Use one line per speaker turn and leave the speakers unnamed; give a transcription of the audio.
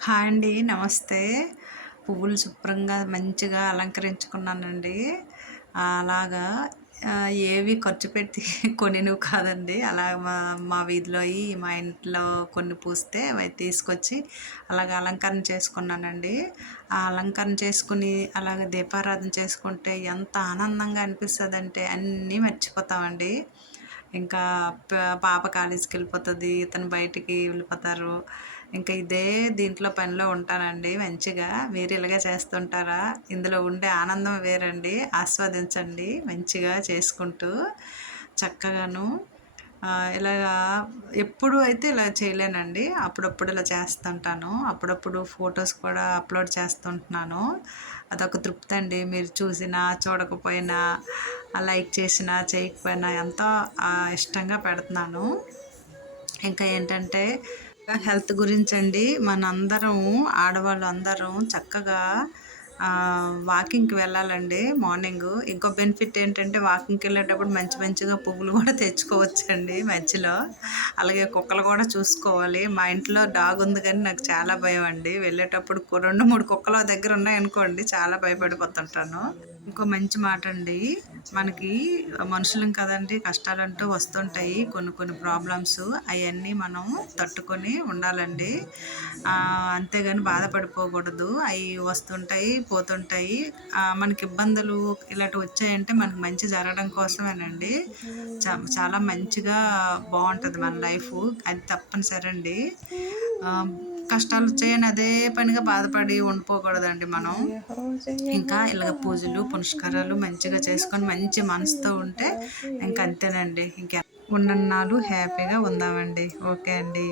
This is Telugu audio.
హాయ్ అండి నమస్తే. పువ్వులు శుభ్రంగా మంచిగా అలంకరించుకున్నానండి. అలాగా ఏవి ఖర్చు పెట్టి కొనినవి కాదండి. అలా మా మా వీధిలో అయి మా ఇంట్లో కొన్ని పూస్తే అవి తీసుకొచ్చి అలాగ అలంకరణ చేసుకున్నానండి. ఆ అలంకరణ చేసుకుని అలాగ దీపారాధన చేసుకుంటే ఎంత ఆనందంగా అనిపిస్తుంది అంటే అన్నీ మర్చిపోతామండి. ఇంకా పాప కాలేజీకి వెళ్ళిపోతుంది ఇతను బయటికి వెళ్ళిపోతారు. ఇంకా ఇదే దీంట్లో పనిలో ఉంటానండి మంచిగా. మీరు ఇలాగే చేస్తుంటారా? ఇందులో ఉండే ఆనందం వేరండి. ఆస్వాదించండి మంచిగా చేసుకుంటూ చక్కగాను. ఇలాగా ఎప్పుడు అయితే ఇలా చేయలేనండి. అప్పుడప్పుడు ఇలా చేస్తుంటాను. అప్పుడప్పుడు ఫొటోస్ కూడా అప్లోడ్ చేస్తుంటున్నాను. అదొక తృప్తి అండి. మీరు చూసినా చూడకపోయినా లైక్ చేసినా చేయకపోయినా ఎంతో ఇష్టంగా పెడుతున్నాను. ఇంకా ఏంటంటే హెల్త్ గురించి అండి మనందరం ఆడవాళ్ళు అందరం చక్కగా వాకింగ్కి వెళ్ళాలండి మార్నింగ్. ఇంకో బెనిఫిట్ ఏంటంటే వాకింగ్కి వెళ్ళేటప్పుడు మంచి మంచిగా పువ్వులు కూడా తెచ్చుకోవచ్చండి మధ్యలో. అలాగే కుక్కలు కూడా చూసుకోవాలి. మా ఇంట్లో డాగ్ ఉంది కానీ నాకు చాలా భయం అండి. వెళ్ళేటప్పుడు రెండు మూడు కుక్కలు దగ్గర ఉన్నాయనుకోండి చాలా భయపడిపోతుంటాను. ఇంకో మంచి మాట అండి మనకి మనుషులం కదండి కష్టాలు అంటూ వస్తుంటాయి కొన్ని కొన్ని ప్రాబ్లమ్స్. అవన్నీ మనం తట్టుకొని ఉండాలండి. అంతేగాని బాధపడిపోకూడదు. అవి వస్తుంటాయి పోతుంటాయి. మనకి ఇబ్బందులు ఇలాంటివి వచ్చాయంటే మనకి మంచి జరగడం కోసమేనండి. చా చాలా మంచిగా బాగుంటుంది మన లైఫ్. అది తప్పనిసరి అండి కష్టాలు వచ్చాయని అదే పనిగా బాధపడి ఉండిపోకూడదండి మనం. ఇంకా ఇలాగ పూజలు పునస్కారాలు మంచిగా చేసుకొని మంచి మనసుతో ఉంటే ఇంకా అంతేనండి. ఇంకా ఉన్నన్నాళ్ళు హ్యాపీగా ఉందామండి. ఓకే అండి.